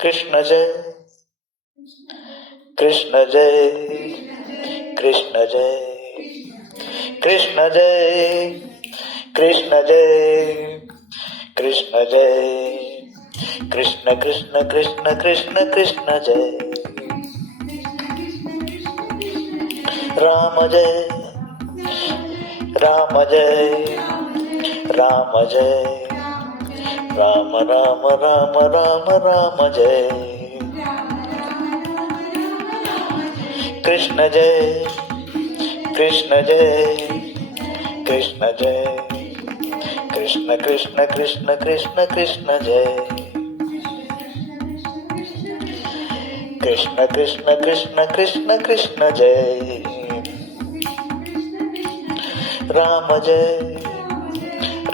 कृष्ण जय कृष्ण जय कृष्ण जय कृष्ण जय कृष्ण जय कृष्ण जय कृष्ण कृष्ण कृष्ण कृष्ण कृष्ण जय राम जय राम जय राम जय राम राम राम राम राम जय कृष्ण जय कृष्ण जय कृष्ण जय कृष्ण कृष्ण कृष्ण कृष्ण कृष्ण जय कृष्ण कृष्ण कृष्ण कृष्ण कृष्ण जय राम जय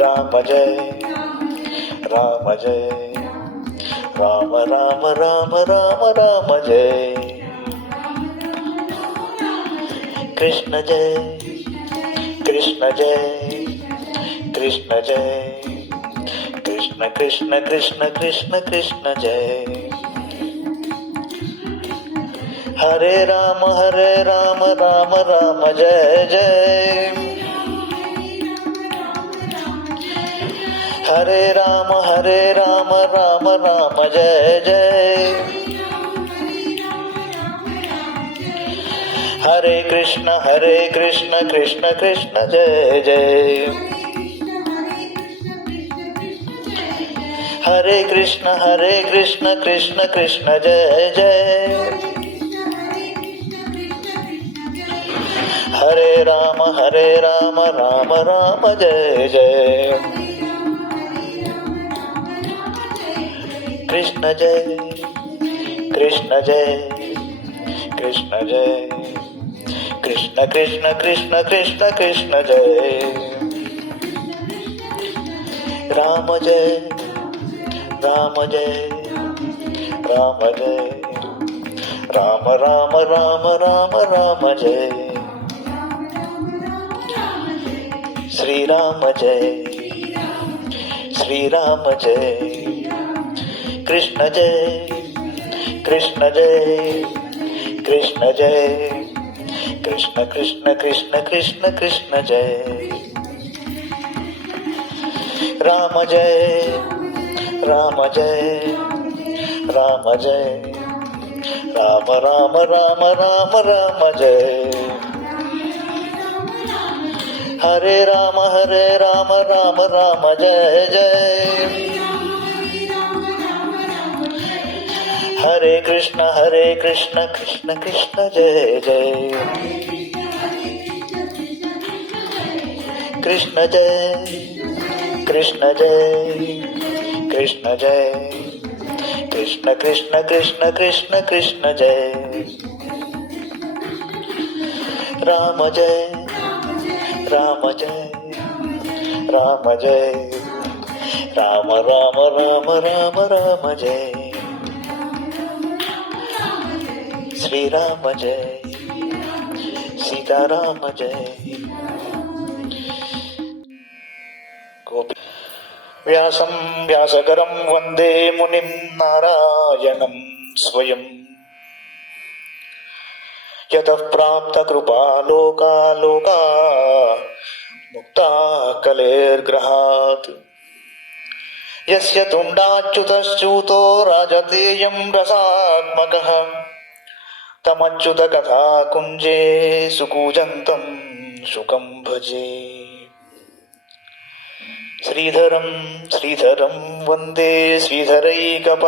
राम जय राम जय राम राम राम राम राम जय कृष्ण जय कृष्ण जय कृष्ण जय कृष्ण कृष्ण कृष्ण कृष्ण कृष्ण जय हरे राम राम राम जय जय हरे राम राम राम जय जय हरे कृष्ण कृष्ण कृष्ण जय जय हरे कृष्ण कृष्ण कृष्ण जय जय हरे राम राम राम जय जय कृष्ण जय कृष्ण जय कृष्ण जय कृष्ण कृष्ण कृष्ण कृष्ण कृष्ण जय राम जय राम जय राम जय राम राम राम राम राम जय श्री राम जय श्री राम जय कृष्ण जय कृष्ण जय कृष्ण जय कृष्ण कृष्ण कृष्ण कृष्ण कृष्ण जय राम जय राम जय राम जय राम राम राम राम राम जय हरे राम राम राम जय जय हरे कृष्ण कृष्ण कृष्ण जय जय कृष्ण जय कृष्ण जय कृष्ण जय कृष्ण कृष्ण कृष्ण कृष्ण कृष्ण जय राम जय राम जय राम जय राम राम राम राम राम जय श्री राम जय सीता राम जय गोपी व्यासं व्यासकरं वन्दे मुनिं नारायणं स्वयं यतः प्राप्तकृपा लोका मुक्ता कलेर्ग्रहात् यस्य तुण्डाच्युतश्च्युतो राजतेयं रसात्मकः तमच्युतकथाकुञ्जे सुकूजन्तं शुकं भजे श्रीधरं वन्दे श्रीधरैकपरायणम्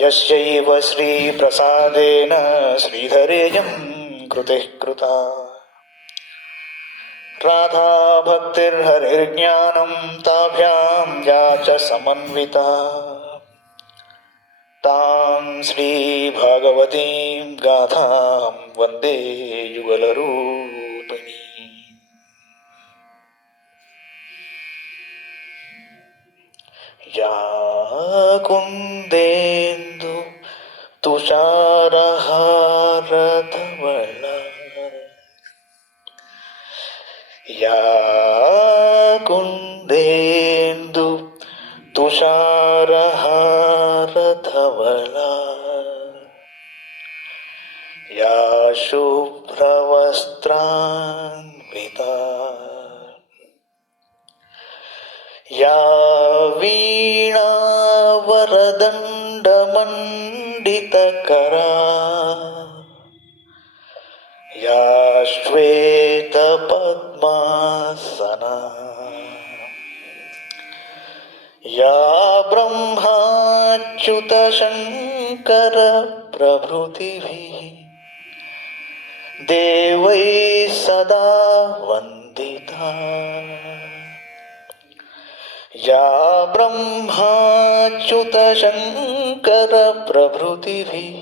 यस्यैव श्रीप्रसादेन श्रीधरेयं कृतिः कृता राधा भक्तिर्हरिर्ज्ञानं ताभ्यां या च समन्विता तां श्रीभागवतीं गाथां वन्दे युगलरूपिणी या कुन्देन्दु तुषारहारधवला या कुन्देन्दु तुषारहारधवला धवला या शुभ्रवस्त्रान्विता या वीणावरदण्डमण्डितकरा या श्वेतपद्मासना या ब्रह्माच्युतशङ्करप्रभृतिभिः देवैः सदा वन्दिता या ब्रह्माच्युतशङ्करप्रभृतिभिः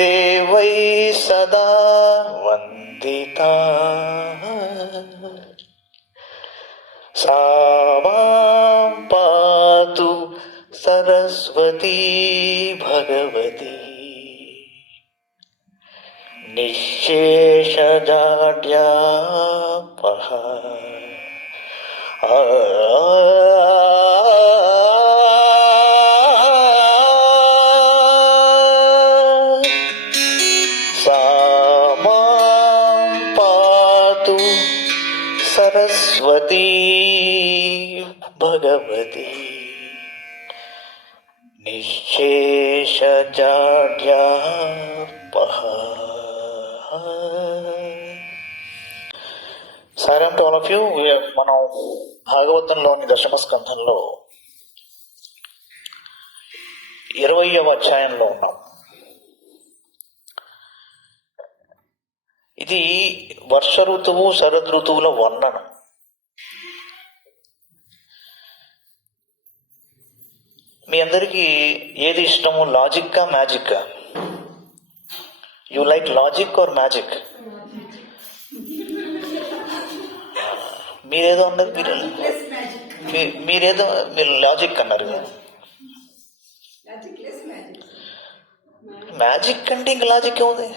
देवैः सदा वन्दिता सा मां पातु सरस्वती भगवती निःशेषजाड्यापहा सा मां पातु सरस्वती भगवती निःशेषजाड्यापहा. సారం టు ఆల్ ఆఫ్ యూ. మనం భాగవతంలోని దశమస్కంధంలో 20వ అధ్యాయంలో ఉన్నాం. ఇది వర్ష ఋతువు శరద్ ఋతువుల వర్ణన. మీ అందరికీ ఏది ఇష్టము, లాజిక్కా మ్యాజిక్కా? You like logic or magic? మీరేదో అన్నారు, మీరు లాజిక్ అన్నారు. మ్యాజిక్ అంటే ఇంక లాజిక్ ఏముంది?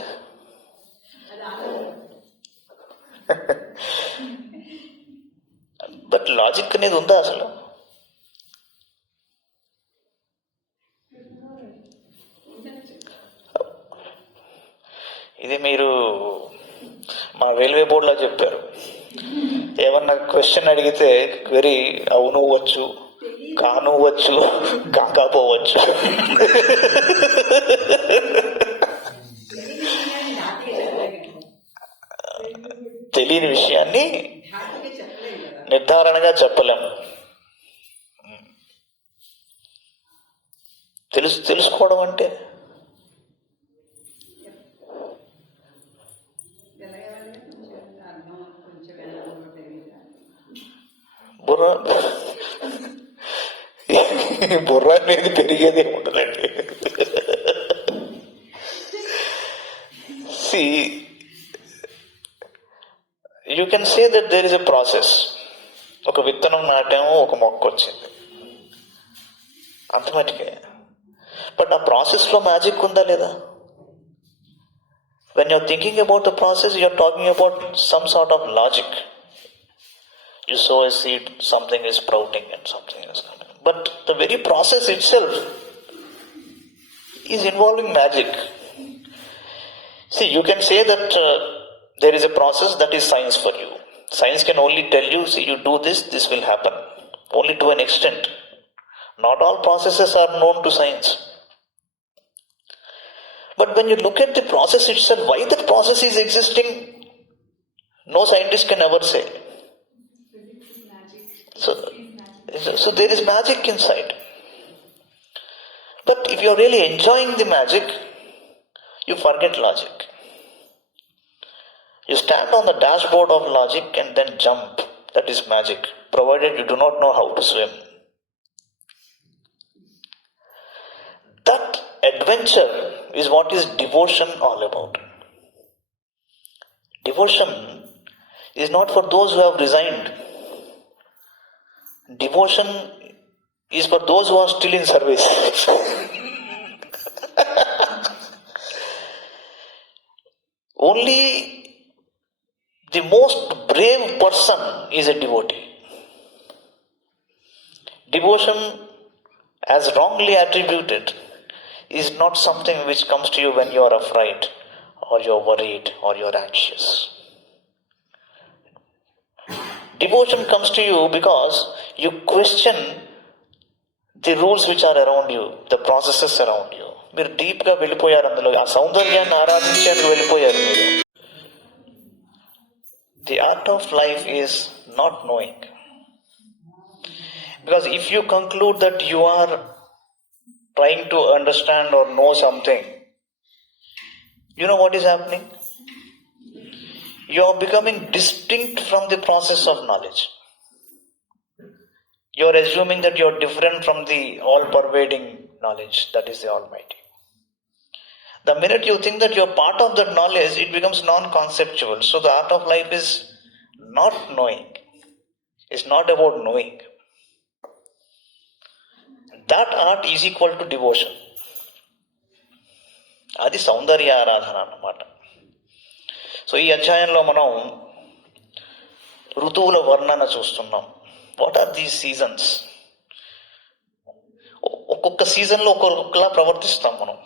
బట్ లాజిక్ అనేది ఉందా అసలు? ఇది మీరు మా రైల్వే బోర్డులో చెప్పారు. ఏమన్నా క్వశ్చన్ అడిగితే వెరీ అవును వచ్చు, కాను వచ్చు, కాకపోవచ్చు. తెలియని విషయాన్ని నిర్ధారణగా చెప్పలేం. తెలుసుకోవడం అంటే బుర్ర అనేది పెరిగేది ఉంటుందండి. See, you can say that there is a process. ఒక విత్తనం నాటాము, ఒక మొక్క వచ్చింది, అంత మటుకే. బట్ ఆ ప్రాసెస్లో మ్యాజిక్ ఉందా లేదా? When you're thinking about the process, you're talking about some sort of logic. You sow a seed, something is sprouting and something is coming. But the very process itself is involving magic. See, you can say that there is a process that is science for you. Science can only tell you, see, you do this, this will happen. Only to an extent. Not all processes are known to science. But when you look at the process itself, why that process is existing, no scientist can ever say. So there is magic inside. But if you are really enjoying the magic, you forget logic. You stand on the dashboard of logic and then jump. That is magic, provided you do not know how to swim. That adventure is what is devotion all about. Devotion is not for those who have resigned. Devotion is for those who are still in service. Only the most brave person is a devotee. Devotion as wrongly attributed is not something which comes to you when you are afraid or you're worried or you're anxious. Devotion comes to you because you question the rules which are around you, the processes around you. మీరు డీప్గా వెళ్ళిపోయారు అందులో, ఆ సౌందర్యాన్ని ఆరాధించేందుకు వెళ్ళిపోయారు మీరు. The art of life is not knowing. Because if you conclude that you are trying to understand or know something, you know what is happening? You are becoming distinct from the process of knowledge. You are assuming that you are different from the all-pervading knowledge, that is the Almighty. The minute you think that you are part of that knowledge, it becomes non-conceptual. So the art of life is not knowing. It's not about knowing. That art is equal to devotion. అది సౌందర్య ఆరాధన అన్నమాట. So ఈ అధ్యాయంలో మనం ఋతువుల వర్ణన చూస్తున్నాం. What are these seasons? ఒక్కొక్క సీజన్లో ఒక్కొక్కలా ప్రవర్తిస్తాం మనం.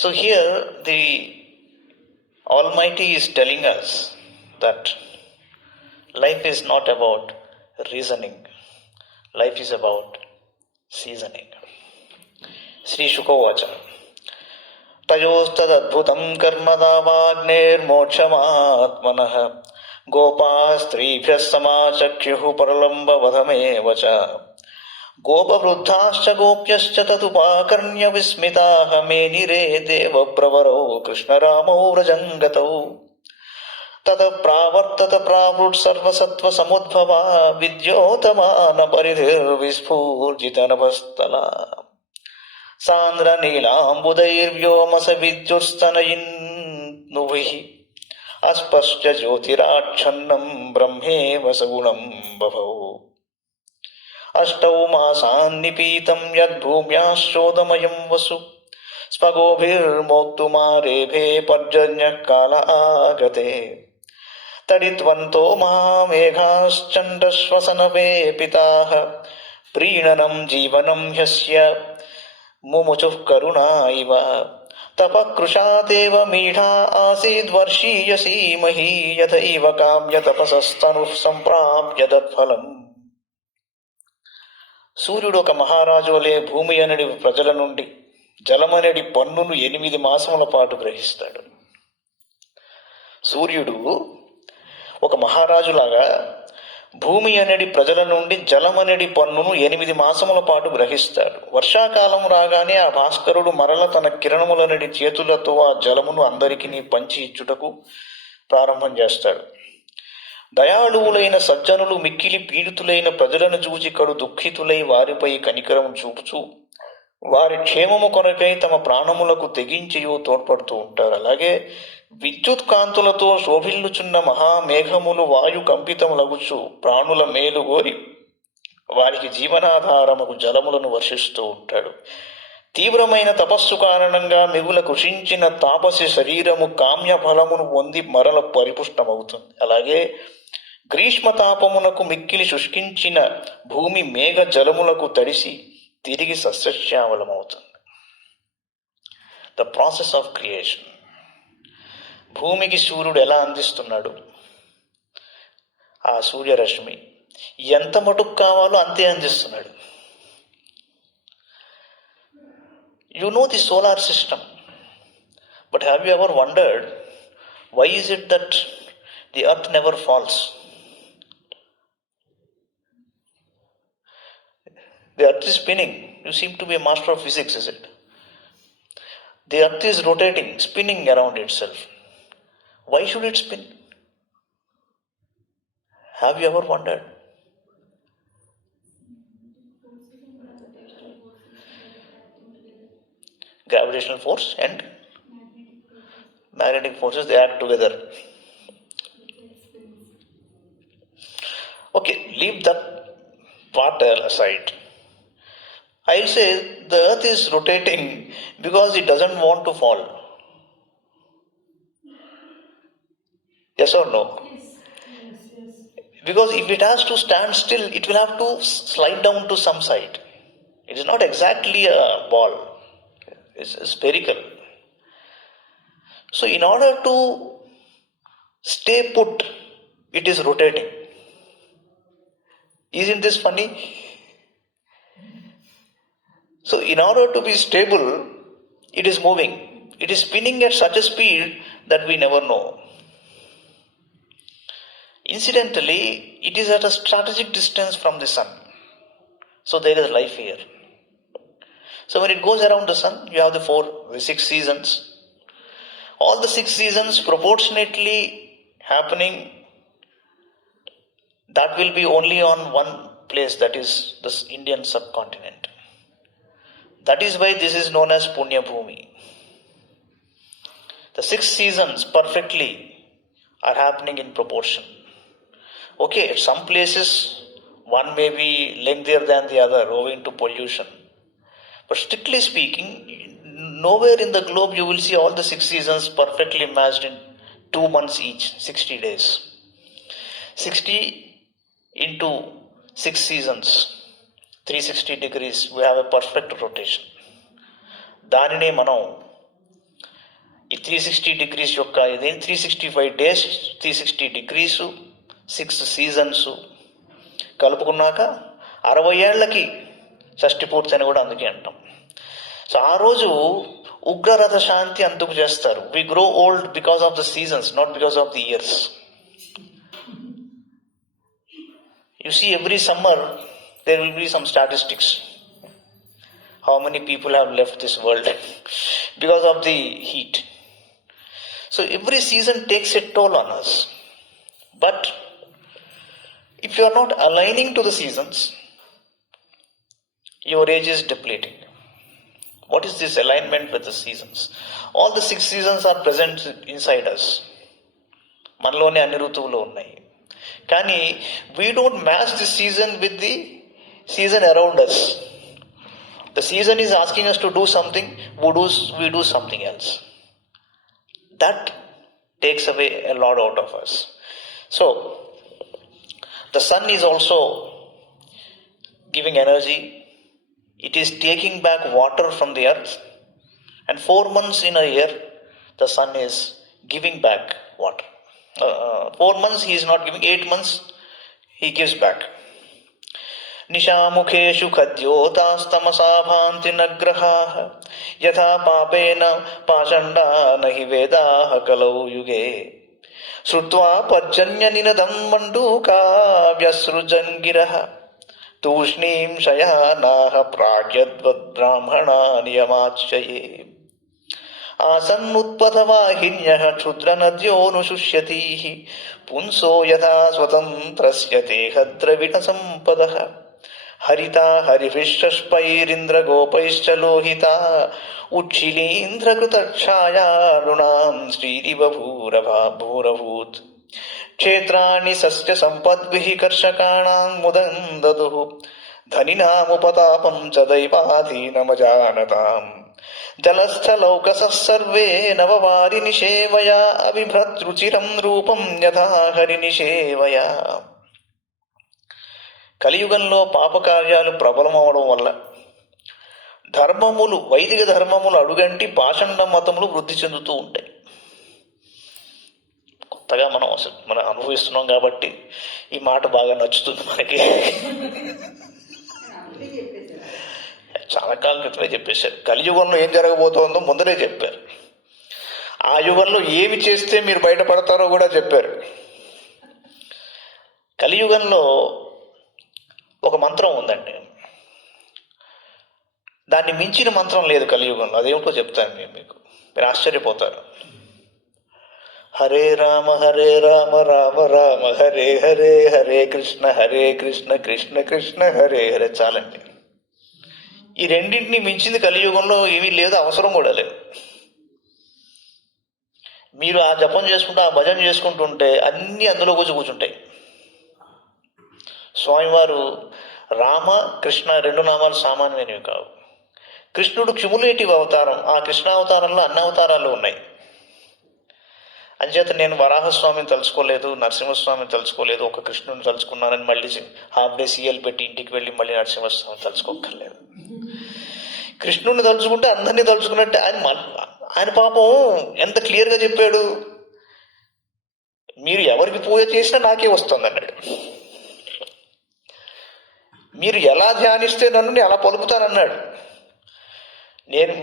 So here the Almighty is telling us that life is not about reasoning. Life is about seasoning. Sri Shukovacha. తయోస్తదద్భుతం కర్మదావాగ్నేర్మోక్షమాత్మనః గోపాస్త్రీభ్యః సమాచక్ష్యుః పరలంబవధమేవ చ గోపవృద్ధాశ్చ గోప్యశ్చ తదుపాకర్ణ్య విస్మితాః మేనిరే దేవప్రవరౌ కృష్ణరామౌ వ్రజంగతౌ తతః ప్రావర్తత ప్రావృట్ సర్వసత్వసముద్భవా విద్యోతమాన పరిధిర్విస్ఫూర్జిత నభస్థలా సాంద్ర నీలాంబుదైర్వ్యోమస విద్యుస్తనయిన్నుభిః అస్పశ్చ జ్యోతిరాచ్ఛన్నం బ్రహ్మేవ సగుణం బభౌ అష్టౌ మాసాన్నిపీతం యద్భూమ్యాశ్చోదమయం వసు స్పగోభిర్మోక్తుమారేభే పర్జన్యః కాల ఆగతే తడిత్వంతో మహామేఘాశ్చండశ్వసనవే పితాః ప్రీణనం జీవనం హ్యస్య ముముచుః కరుణా ఇవ తపఃకృశాదేవ మీఢా ఆసీద్వర్షీయసీమహి యథైవ కామ్య తపసస్తనుః సంప్రాప్య తత్ఫలం. సూర్యుడు ఒక మహారాజు వలె భూమి అనడి ప్రజల నుండి జలమనడి పన్నును 8 మాసముల పాటు గ్రహిస్తాడు. సూర్యుడు ఒక మహారాజులాగా భూమి అనడి ప్రజల నుండి జలమనడి పన్నును 8 మాసముల పాటు గ్రహిస్తాడు. వర్షాకాలం రాగానే ఆ భాస్కరుడు మరల తన కిరణములనడి చేతులతో ఆ జలమును అందరికీ పంచి ఇచ్చుటకు ప్రారంభం చేస్తాడు. దయాళువులైన సజ్జనులు మిక్కిలి పీడితులైన ప్రజలను చూచి కడు దుఃఖితులై వారిపై కనికరం చూపుచూ వారి క్షేమము కొరకై తమ ప్రాణములకు తెగించియో తోడ్పడుతూ ఉంటారు. అలాగే విద్యుత్ కాంతులతో శోభిల్లుచున్న మహామేఘములు వాయు కంపితములగుచు ప్రాణుల మేలు కోరి వారికి జీవనాధారముకు జలములను వర్షిస్తూ ఉంటాడు. తీవ్రమైన తపస్సు కారణంగా మిగుల కృషించిన తాపసి శరీరము కామ్య ఫలమును పొంది మరల పరిపుష్టమవుతుంది. అలాగే గ్రీష్మతాపమునకు మిక్కిలి శుష్కించిన భూమి మేఘ జలములకు తడిసి తిరిగి సస్యశ్యామలమవుతుంది. The process of creation. భూమికి సూర్యుడు ఎలా అందిస్తున్నాడు? ఆ సూర్యరశ్మి ఎంత మటుకు కావాలో అంతే అందిస్తున్నాడు. You know the solar system, but have you ever wondered why is it that the earth never falls? The earth is spinning. You seem to be a master of physics, is it? The earth is rotating, spinning around itself. Why should it spin? Have you ever wondered? Gravitational force and magnetic forces, they act together. Okay, leave that part aside. I'll say the earth is rotating because it doesn't want to fall. Yes or no? Yes. Because if it has to stand still, it will have to slide down to some side. It is not exactly a ball. It's spherical. So in order to stay put, it is rotating. Isn't this funny? So in order to be stable, it is moving. It is spinning at such a speed that we never know. Incidentally, it is at a strategic distance from the sun. So there is life here. So when it goes around the sun, you have the 6 seasons. All the 6 seasons proportionately happening, that will be only on one place, that is the Indian subcontinent. That is why this is known as Punya Bhumi. The 6 seasons perfectly are happening in proportion. Okay, at some places one may be lengthier than the other owing to pollution. But strictly speaking, nowhere in the globe you will see all the 6 seasons perfectly matched in 2 months each, 60 days. 60 into 6 seasons, 360 degrees, we have a perfect rotation. దానినే మనం ఈ 360 degrees యొక్క ఇదేం 365 days, 360 degrees, 6 seasons కలుపుకున్నాక 60 ఏళ్లకి షష్ఠి పూర్తి అని కూడా అందుకే అంటాం. సో ఆ రోజు ఉగ్రరథ శాంతి అందుకు చేస్తారు. We grow old because of the seasons, not because of the years. You see every summer there will be some statistics. How many people have left this world because of the heat. So every season takes a toll on us. But if you are not aligning to the seasons, your age is depleting. What is this alignment with the seasons? All the 6 seasons are present inside us. మనలోనే అన్ని ఋతువులు ఉన్నాయి. కానీ we don't match the season with the season around us. The season is asking us to do something, we do something else. That takes away a lot out of us. So, the sun is also giving energy. It is taking back water from the earth. And 4 months in a year, the sun is giving back water. 4 months he is not giving, 8 months he gives back. నిశాముఖేషు ఖద్యోతాస్తమసా భాంతి నగ్రహాః యథా పాపేన పాషండా నహి వేదాః కలౌ యుగే శ్రుత్వా పర్జన్య నినదం మండూకా వ్యసృజన్ గిరః తూష్ణీం శయానాః ప్రాగ్యద్వద్బ్రాహ్మణా నియమాచ్యయే ఆసన్నుత్పథవాహిన్యః క్షుద్రనద్యోనుశుష్యతీః పుంసో యథా స్వతంత్రస్య తేహద్రవిణ సంపదః హరితా హరిభిశ్చైరింద్రగోపైశ్చ లోహితా ఉచ్ఛిలీంద్రకృతఛాయారుణాం శ్రీరివ భూరభూత్ క్షేత్రాణి సస్య సంపద్భిః కర్షకాణాం ముదం దదుః ధనినాముపతాపం చ దైవాధీనమజానతాం జలస్థలౌకసః survey నవవారిని సేవయా అవిభ్రతృచిరం రూపం యథా హరిని సేవయా. కలియుగంలో పాపకార్యాలు ప్రబలమవడం వల్ల ధర్మములు, వైదిక ధర్మములు అడుగంటి పాషండ మతములు వృద్ధి చెందుతూ ఉంటాయి. కొత్తగా మనం అనుభవిస్తున్నాం కాబట్టి ఈ మాట బాగా నచ్చుతుంది మనకి. చాలా కాలం క్రితమే చెప్పేశారు. కలియుగంలో ఏం జరగబోతోందో ముందరే చెప్పారు. ఆ యుగంలో ఏమి చేస్తే మీరు బయటపడతారో కూడా చెప్పారు. కలియుగంలో ఒక మంత్రం ఉందండి, దాన్ని మించిన మంత్రం లేదు కలియుగంలో. అదేమిటో చెప్తాను మీకు, మీరు ఆశ్చర్యపోతారు. హరే రామ రామ రామ హరే హరే, హరే కృష్ణ కృష్ణ కృష్ణ హరే హరే. చాలండి. ఈ రెండింటిని మించింది కలియుగంలో ఏమీ లేదు, అవసరం కూడా లేదు. మీరు ఆ జపం చేసుకుంటూ ఆ భజన చేసుకుంటుంటే అన్నీ అందులో కూర్చుంటాయి. స్వామివారు రామ కృష్ణ 2 నామాలు సామాన్యమైనవి కావు. కృష్ణుడు క్యుములేటివ్ అవతారం. ఆ కృష్ణావతారంలో అన్ని అవతారాలు ఉన్నాయి. అంచేత నేను వరాహస్వామిని తలుచుకోలేదు, నరసింహస్వామిని తలుచుకోలేదు, ఒక కృష్ణుని తలుచుకున్నానని మళ్ళీ హాఫ్ డే సీఎల్ పెట్టి ఇంటికి వెళ్ళి మళ్ళీ నరసింహస్వామిని తలుచుకోక్కర్లేదు. కృష్ణుడిని తలుచుకుంటే అందరినీ తలుచుకున్నట్టే. ఆయన పాపం ఎంత క్లియర్గా చెప్పాడు, మీరు ఎవరికి పూజ చేసినా నాకే వస్తుంది అన్నాడు. మీరు ఎలా ధ్యానిస్తే నన్ను అలా పలుకుతానన్నాడు.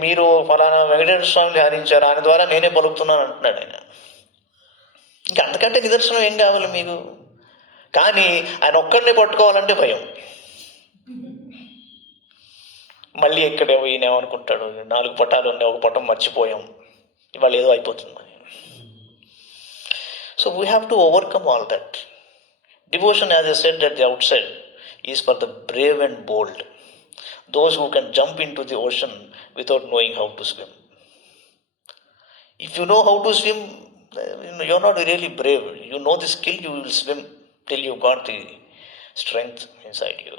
మీరు ఫలానా వెంకటేశ్వర స్వామి ధ్యానించారు, ఆయన ద్వారా నేనే పలుకుతున్నాను అంటున్నాడు ఆయన. ఇంకా అంతకంటే నిదర్శనం ఏం కావాలి మీకు? కానీ ఆయన ఒక్కడినే పట్టుకోవాలంటే భయం. మళ్ళీ ఇక్కడ ఈయన ఏమనుకుంటాడు, 4 పటాలు ఉన్నాయి, ఒక పటం మర్చిపోయాం, ఇవాళ ఏదో అయిపోతుంది. So we have to overcome all that. Devotion, as I said at the outside, is for the brave and bold, those who can jump into the ocean without knowing how to swim. If you know how to swim, you're not really brave. You know the skill, you will swim till you got the strength inside you.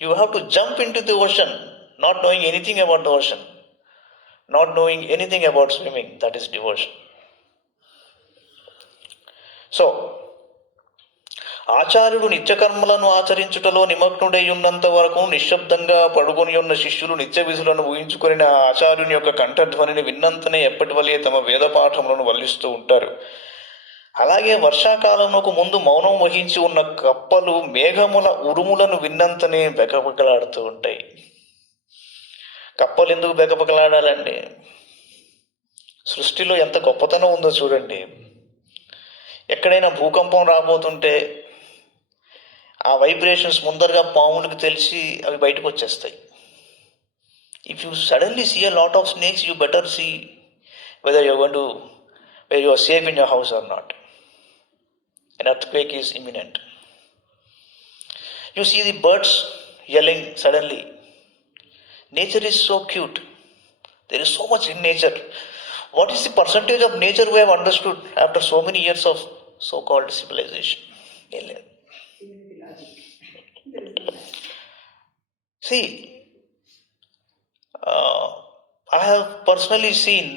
You have to jump into the ocean not knowing anything about the ocean, not knowing anything about swimming. That is devotion. So ఆచార్యుడు నిత్యకర్మలను ఆచరించుటలో నిమగ్నుడై ఉన్నంత వరకు నిశ్శబ్దంగా పడుకొని ఉన్న శిష్యులు నిత్య విధులను ఊహించుకుని ఆచార్యుని యొక్క కంఠధ్వనిని విన్నంతనే ఎప్పటి వలె తమ వేదపాఠములను వల్లిస్తూ ఉంటారు. అలాగే వర్షాకాలంకు ముందు మౌనం వహించి ఉన్న కప్పలు మేఘముల ఉరుములను విన్నంతనే బెకబెకలాడుతూ ఉంటాయి. కప్పలు ఎందుకు బెకబెకలాడాలండి? సృష్టిలో ఎంత గొప్పతనం ఉందో చూడండి. ఎక్కడైనా భూకంపం రాబోతుంటే ఆ వైబ్రేషన్స్ ముందరగా పాములకు తెలిసి అవి బయటకు వచ్చేస్తాయి. If you suddenly see a lot of snakes, you better see whether you are safe in your house or not. An earthquake is imminent. You see the birds yelling suddenly. Nature is so cute. There is so much in nature. What is the percentage of nature we have understood after so many years of so-called civilization? See, I have personally seen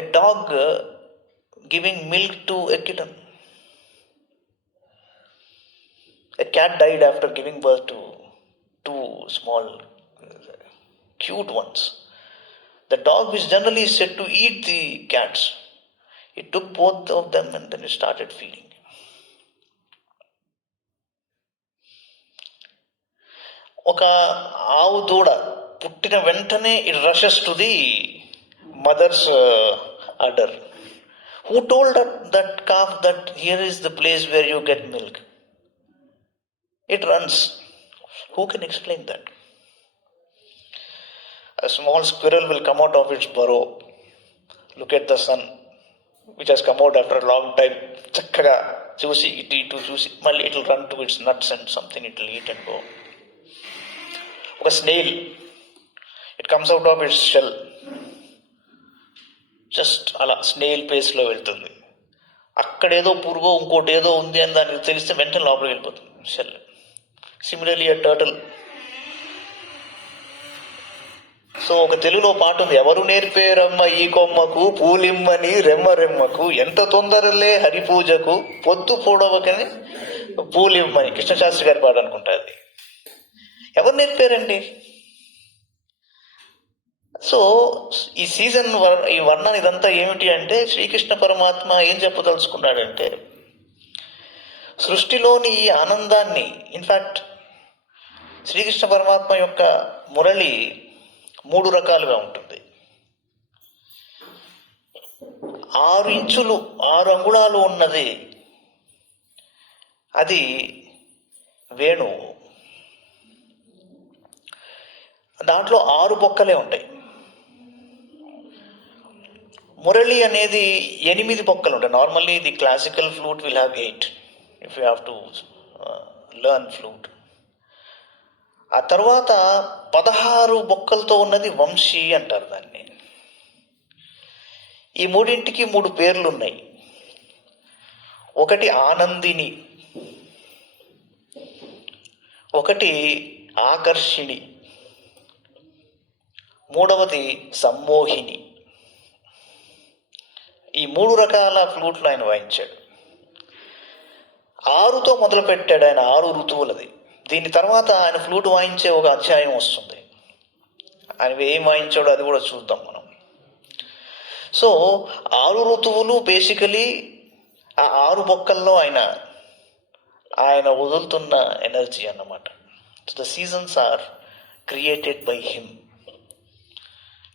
a dog giving milk to a kitten. A cat died after giving birth to 2 small, cute ones. The dog is generally said to eat the cats. It took both of them and then it started feeding. ఒక ఆవు దూడ పుట్టిన వెంటనే it rushes to the mother's udder. Who told that calf that here is the place where you get milk? It runs. Who can explain that? A small squirrel will come out of its burrow, look at the sun, which has come out after a long time, chakkaga చూసి ఇటు చూసి మళ్ళీ it will run to its nuts and something it will eat and go. ఒక snail, it comes out of its shell, just అలా snail పేస్లో వెళ్తుంది. అక్కడేదో పురుగో ఇంకోటి ఏదో ఉంది అని దానికి తెలిస్తే వెంటనే లోపలికి వెళ్ళిపోతుంది షెల్. సిమిలర్లీ ఎ టర్టిల్. సో ఒక తెలుగులో పాట ఉంది, ఎవరు నేర్పేరమ్మ ఈ కొమ్మకు పూలిమ్మని రెమ్మ రెమ్మకు ఎంత తొందరలే హరిపూజకు పొద్దు పొడవకని పూలిమ్మని. కృష్ణశాస్త్రి గారి పాట అనుకుంటా అది. ఎవరు నేర్పారండి? సో ఈ సీజన్ ఈ వర్ణన ఇదంతా ఏమిటి అంటే, శ్రీకృష్ణ పరమాత్మ ఏం చెప్పదలుచుకున్నాడంటే, సృష్టిలోని ఈ ఆనందాన్ని, ఇన్ఫ్యాక్ట్ శ్రీకృష్ణ పరమాత్మ యొక్క మురళి 3 రకాలుగా ఉంటుంది. 6 ఇంచులు 6 అంగుళాలు ఉన్నది అది వేణువు. దాంట్లో 6 బొక్కలే ఉంటాయి. మురళి అనేది 8 బొక్కలు ఉంటాయి. Normally the classical flute will have 8 if you have to learn flute. ఆ తర్వాత 16 బొక్కలతో ఉన్నది వంశీ అంటారు దాన్ని. ఈ 3ంటికి 3 పేర్లు ఉన్నాయి. ఒకటి ఆనందిని, ఒకటి ఆకర్షిణి, మూడవది సమ్మోహిని. ఈ 3 రకాల ఫ్లూట్లు ఆయన వాయించాడు. 6తో మొదలు పెట్టాడు ఆయన. 6 ఋతువులది. దీని తర్వాత ఆయన ఫ్లూట్ వాయించే ఒక అధ్యాయం వస్తుంది. ఆయన ఏం వాయించాడో అది కూడా చూద్దాం మనం. సో 6 ఋతువులు బేసికలీ ఆ 6 బొక్కల్లో ఆయన వదులుతున్న ఎనర్జీ అన్నమాట. So the seasons are created by him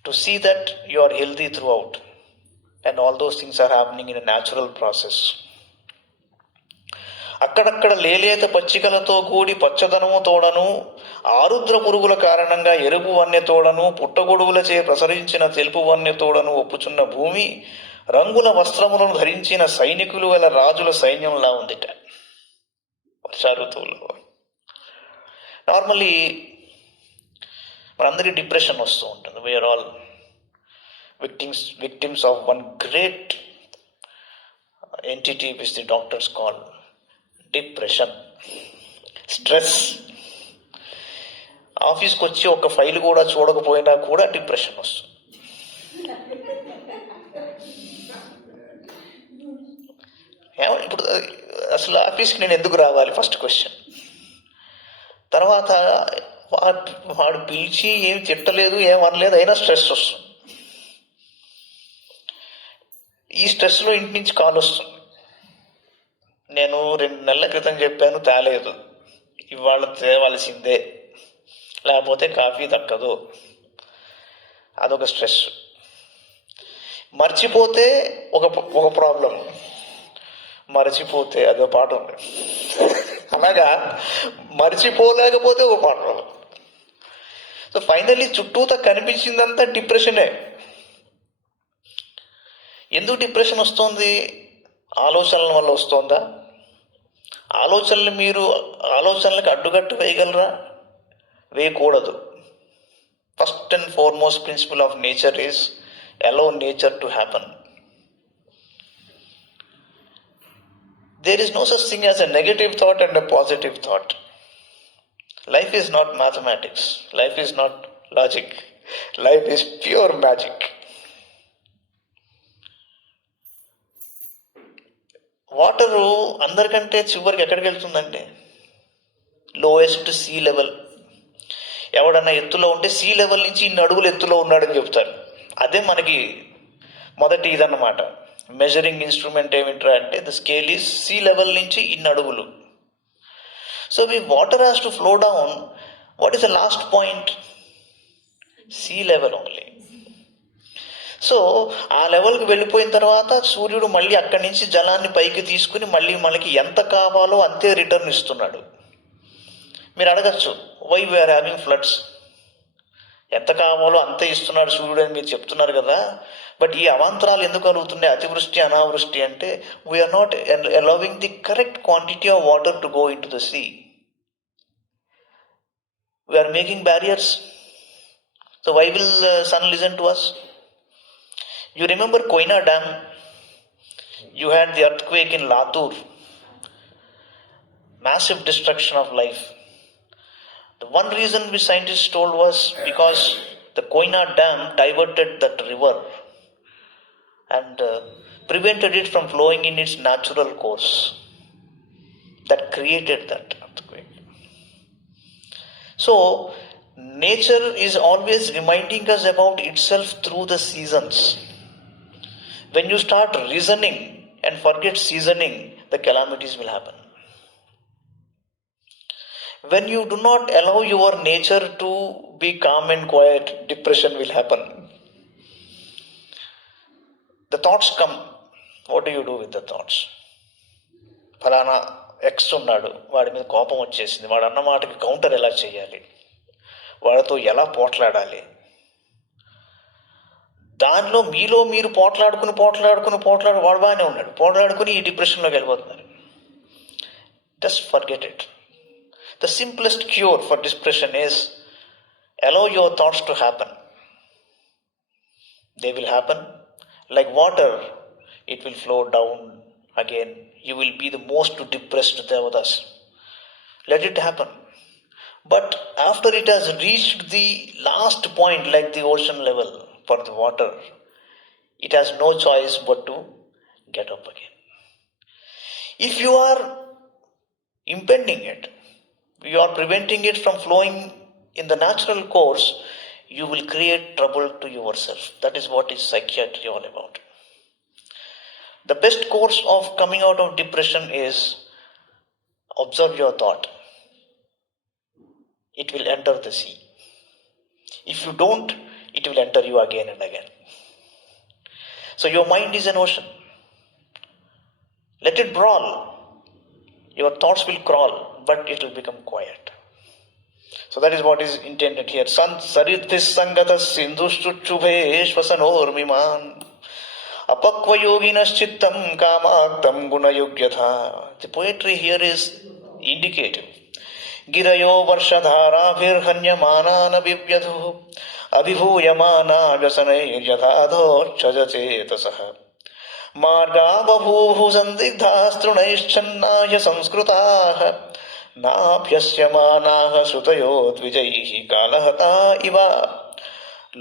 to see that you are healthy throughout and all those things are happening in a natural process. అక్కడక్కడ లేలేత పచ్చికలతో కూడి పచ్చదనము తోడను, ఆరుద్ర పురుగుల కారణంగా ఎరుపు వన్య తోడను, పుట్టగొడుగులచే ప్రసరించిన తెలుపు వన్య తోడను ఒప్పుచున్న భూమి రంగుల వస్త్రములను ధరించిన సైనికులు గల రాజుల సైన్యంలా ఉందిట వర్షా ఋతువులో. నార్మల్లీ మనందరికీ డిప్రెషన్ వస్తూ ఉంటుంది. We are all victims of one great entity which the doctors call depression, stress. ఆఫీస్కి వచ్చి ఒక ఫైల్ కూడా చూడకపోయినా కూడా డిప్రెషన్ వస్తుంది. ఇప్పుడు అసలు ఆఫీస్కి నేను ఎందుకు రావాలి ఫస్ట్ క్వశ్చన్. తర్వాత వాడు పిలిచి ఏమి తిట్టలేదు, ఏమనలేదు, అయినా స్ట్రెస్ వస్తుంది. ఈ స్ట్రెస్లో ఇంటి నుంచి కాల్ వస్తుంది. నేను 2 నెలల క్రితం చెప్పాను తేలేదు, ఇవాళ తేవలసిందే, లేకపోతే కాఫీ దక్కదు. అదొక స్ట్రెస్. మర్చిపోతే ఒక ప్రాబ్లం, మర్చిపోతే అదో పాట ఉంది. అలాగా మర్చిపోలేకపోతే ఒక ప్రాబ్లం. సో ఫైనల్లీ చుట్టూతో కనిపించిందంతా డిప్రెషనే. ఎందుకు డిప్రెషన్ వస్తుంది? ఆలోచనల వల్ల వస్తుందా? ఆలోచనలకు అడ్డుకట్టు వేయగలరా? వేయకూడదు. First and foremost principle of nature is allow nature to happen. There is no such thing as a negative thought and a positive thought. Life is not mathematics. Life is not logic. Life is pure magic. Water అందరికంటే చివరికి ఎక్కడికి వెళ్తుందండి? Lowest sea level. ఎవడన్నా ఎత్తులో ఉంటే see level నుంచి ఇన్ని అడుగులు ఎత్తులో ఉన్నాడని చెప్తారు. అదే మనకి మొదటి ఇదన్నమాట. మెజరింగ్ ఇన్స్ట్రుమెంట్ ఏమిట్రా అంటే the scale is sea level నుంచి ఇన్ని అడుగులు. So we water has to flow down. What is the last point? Sea level only. So ఆ లెవెల్కి వెళ్ళిపోయిన తర్వాత సూర్యుడు మళ్ళీ అక్కడి నుంచి జలాన్ని పైకి తీసుకుని మళ్ళీ మనకి ఎంత కావాలో అంతే రిటర్న్ ఇస్తున్నాడు. మీరు అడగచ్చు, వై వీఆర్ హ్యావింగ్ ఫ్లడ్స్? ఎంత కావాలో అంతే ఇస్తున్నాడు సూర్యుడు అని మీరు చెప్తున్నారు కదా, బట్ ఈ అవాంతరాలు ఎందుకు కలుగుతున్నాయి? అతివృష్టి, అనావృష్టి అంటే we are not allowing the correct quantity of water to go in to the sea. We are making barriers. So why will sun listen to us? You remember Koina Dam? You had the earthquake in Latur. Massive destruction of life. The one reason which scientists told was because the Koina Dam diverted that river and prevented it from flowing in its natural course. That created that earthquake. So, nature is always reminding us about itself through the seasons. When you start reasoning and forget seasoning, the calamities will happen. When you do not allow your nature to be calm and quiet, depression will happen. The thoughts come. What do you do with the thoughts? ఫలానా X ఉన్నాడు, వాడి మీద కోపం వచ్చేసింది, వాడు అన్న మాటకి counter ఎలా చేయాలి, వాడితో ఎలా పోట్లాడాలి, దానిలో మీలో మీరు పోట్లాడుకుని వాడు బాగానే ఉన్నాడు, పోట్లాడుకుని ఈ డిప్రెషన్లోకి వెళ్ళిపోతున్నారు. Just forget it. The simplest cure for depression is allow your thoughts to happen. They will happen like water. It will flow down again. You will be the most depressed devatas. Let it happen. But after it has reached the last point, like the ocean level for the water, it has no choice but to get up again. If you are impending it, you are preventing it from flowing in the natural course, you will create trouble to yourself. That is what is psychiatry all about. The best course of coming out of depression is observe your thought. It will enter the sea. If you don't, it will enter you again and again. So your mind is an ocean. Let it brawl. Your thoughts will crawl, but it will become quiet. So that is what is intended here. Saritis sangatas sindhushchuchubhe shvasanormiman apakvayoginas chittam kamaktam gunayogyatha. The poetry here is indicative. Girayo varshadharabhirhanyamana vivyadhu abhivuyamana vyasanai yathadho chajachetasaha marga babhuhu sandigdhastrunaischannaya samskrutaha नाभ्यस्यमानाः श्रुतयो द्विजैः कालहता इव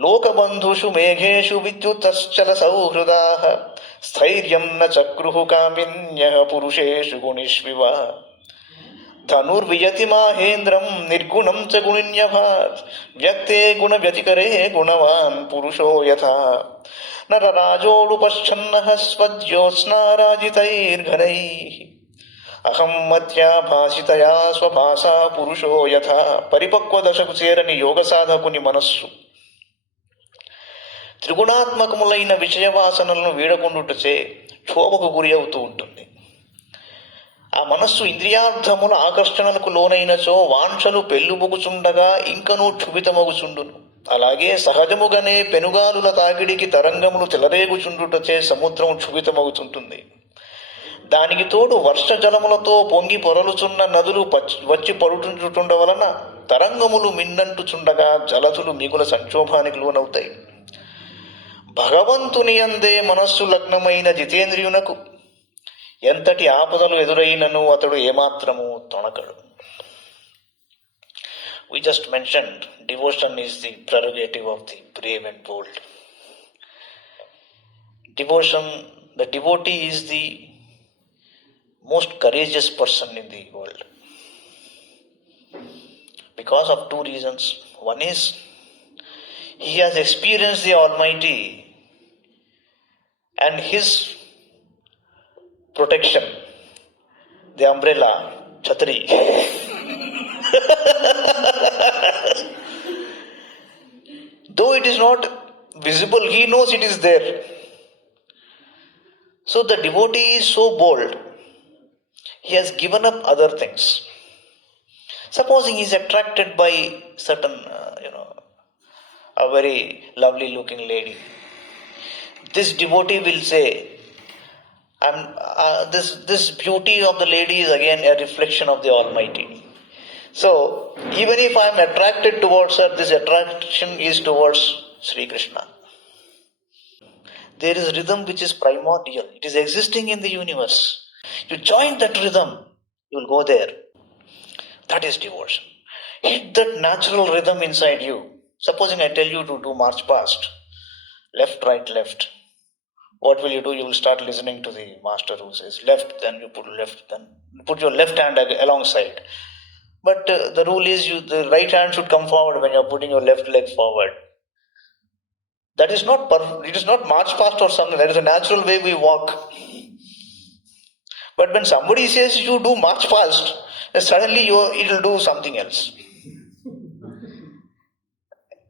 लोकबन्धुषु मेघेषु विद्युतश्चलसौहृदाः स्थैर्यं न चक्रुः कामिन्यः पुरुषेषु गुणिष्विव धनुर्वियति माहेन्द्रं निर्गुणं च गुणिन्यभात् व्यक्ते गुणव्यतिकरे गुणवान् पुरुषो यथा नरराजोडुपश्छन्नः स्वज्योत्स्नाराजितैर्घनैः అహం మధ్యా భాషితయా స్వభాష పురుషో యథ. పరిపక్వ దశకు చేరని యోగ సాధకుని మనస్సు త్రిగుణాత్మకములైన విషయవాసనలను వీడకుండుటచే క్షోభకు గురి అవుతూ ఉంటుంది. ఆ మనస్సు ఇంద్రియార్థముల ఆకర్షణలకు లోనైనచో వాంఛలు పెళ్ళుబొగుచుండగా ఇంకనూ క్షుభితమగుచుండును. అలాగే సహజముగానే పెనుగాలుల తాకిడికి తరంగములు చెలరేగుచుండుటచే సముద్రం క్షుభితమగుచుంటుంది. దానికి తోడు వర్ష జలములతో పొంగి పొరలుచున్న నదులు వచ్చి పడుచుండ వలన తరంగములు మిన్నంటుచుండగా జలధులు మిగుల సంక్షోభానికి లోనవుతాయి. భగవంతుని యందే మనస్సు లగ్నమైన జితేంద్రియునకు ఎంతటి ఆపదలు ఎదురైనను అతడు ఏమాత్రము తొణకడు. We just mentioned devotion is the prerogative of the brave and bold. Devotion, the devotee is the most courageous person in the world because of two reasons. One is he has experienced the Almighty and His protection, the umbrella, chhatri. Though it is not visible, he knows it is there. So the devotee is so bold, he has given up other things. Supposing he is attracted by certain, a very lovely looking lady. This devotee will say, this beauty of the lady is again a reflection of the Almighty. So, even if I am attracted towards her, this attraction is towards Sri Krishna. There is rhythm which is primordial. It is existing in the universe. You join that rhythm, you will go there. That is devotion. Hit that natural rhythm inside you. Supposing I tell you to do march past, left, right, left. What will you do? You will start listening to the master who says left, then you put left, then put your left hand alongside. But the rule is the right hand should come forward when you are putting your left leg forward. That is not it is not march past or something. That is a natural way we walk. But when somebody says you do march past, suddenly it will do something else.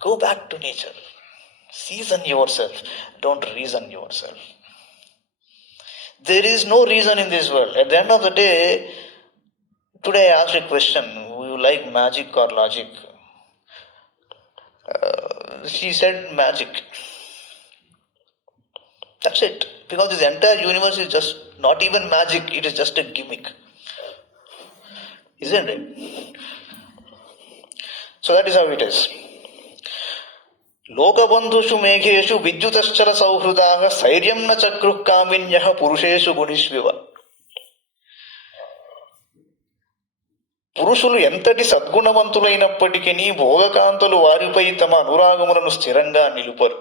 Go back to nature. Season yourself. Don't reason yourself. There is no reason in this world. At the end of the day, today I asked a question. Do you like magic or logic? She said magic. That's it. Because this entire universe is just not even magic, it is just a gimmick. Isn't it? So that is how it is. Lokabandhushu megheshu vidyutaschala sauhrudaha sairyam na chakruh kaminyah purusheshu gunishviva. పురుషులు ఎంతటి సద్గుణవంతులైనప్పటికీ భోగకాంతలు వారిపై తమ అనురాగములను స్థిరంగా నిలుపరు.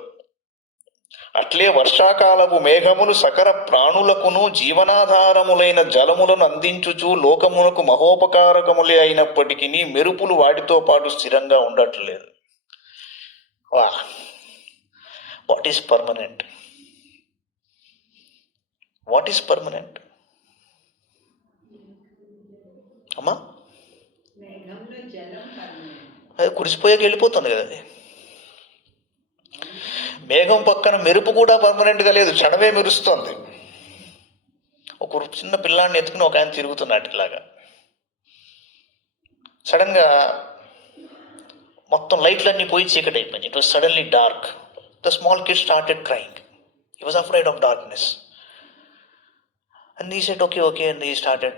అట్లే వర్షాకాలపు మేఘములు సకల ప్రాణులకును జీవనాధారములైన జలములను అందించుచు లోకమునకు మహోపకారకములే అయినప్పటికీ మెరుపులు వాటితో పాటు స్థిరంగా ఉండట్లేదు. వా, what is permanent? What is permanent అమ్మా? అది కురిసిపోయాక వెళ్ళిపోతుంది కదా. అది మేఘం పక్కన మెరుపు కూడా పర్మనెంట్గా లేదు, క్షణమే మెరుస్తుంది. ఒక చిన్న పిల్లాన్ని ఎత్తుకుని ఒక ఆయన తిరుగుతున్నాడు ఇలాగా. సడన్గా మొత్తం లైట్లన్నీ పోయి చీకటి అయిపోయింది. It was suddenly dark. The small kid started crying. He was afraid of darkness. And he said, okay, and he started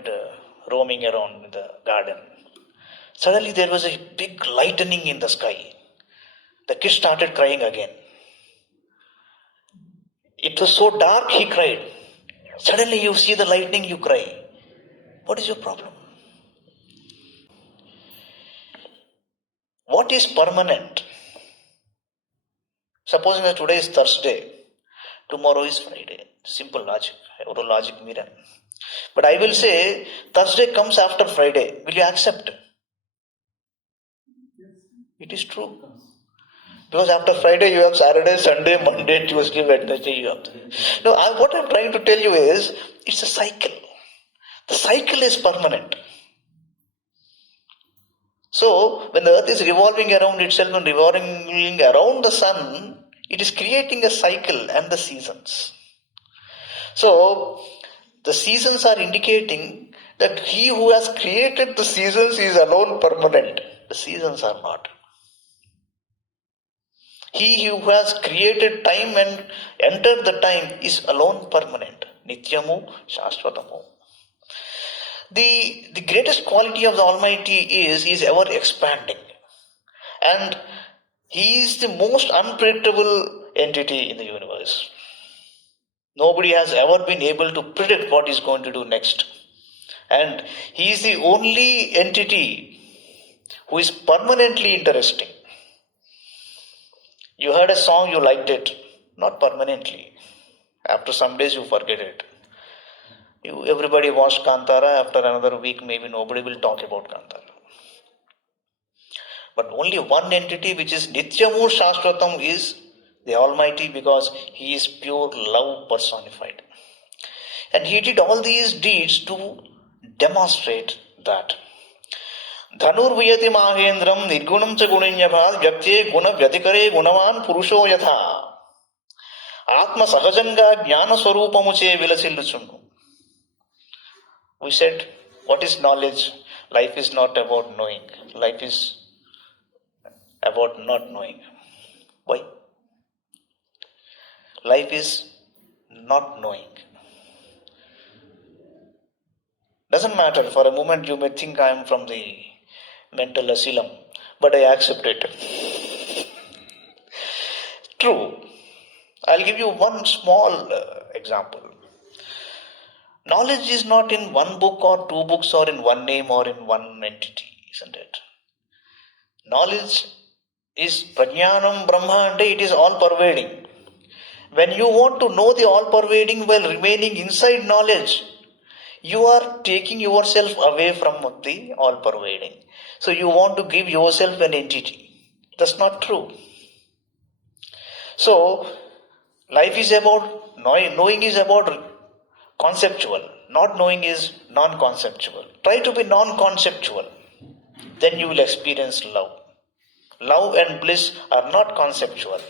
roaming around in the garden. Suddenly there was a big lightning in the sky. The kid started crying again. It was so dark, he cried. Suddenly you see the lightning, you cry. What is your problem? What is permanent? Supposing that today is Thursday, tomorrow is Friday. Simple logic. Logic mirror. But I will say Thursday comes after Friday. Will you accept? It is true. Because after Friday you have Saturday, Sunday, Monday, Tuesday, Wednesday you have. No, what I'm trying to tell you is it's a cycle. The cycle is permanent. So when the earth is revolving around itself and revolving around the sun, it is creating a cycle and the seasons. So, the seasons are indicating that he who has created the seasons is alone permanent. The seasons are not. He who has created time and entered the time is alone permanent. Nityamu Shashvatamu. The greatest quality of the Almighty is he is ever expanding. And he is the most unpredictable entity in the universe. Nobody has ever been able to predict what he's going to do next. And he is the only entity who is permanently interesting. You heard a song, you liked it. Not permanently. After some days you forget it. Everybody watched Kantara. After another week maybe nobody will talk about Kantara. But only one entity which is Nityamu Shashvatam is the Almighty, because he is pure love personified. And he did all these deeds to demonstrate that. Dhanurviyati Mahendram Nirgunam cha Guninyabhad Vyakte Guna Vyatikare Gunavan Purusho Yatha Atma Sahajanga Jnana Swarupamuche Vilasilluchundu. We said, what is knowledge? Life is not about knowing. Life is about not knowing. Why? Life is not knowing. Doesn't matter. For a moment you may think I am from the mental asylum, but I accept it. True. I'll give you one small example. Knowledge is not in one book or two books or in one name or in one entity, isn't it? Knowledge is Prajnanam Brahma, and it is all pervading. When you want to know the all-pervading while remaining inside knowledge, you are taking yourself away from the all-pervading. So you want to give yourself an entity. That's not true. So, life is about knowing is about conceptual. Not knowing is non-conceptual. Try to be non-conceptual. Then you will experience love. Love and bliss are not conceptual.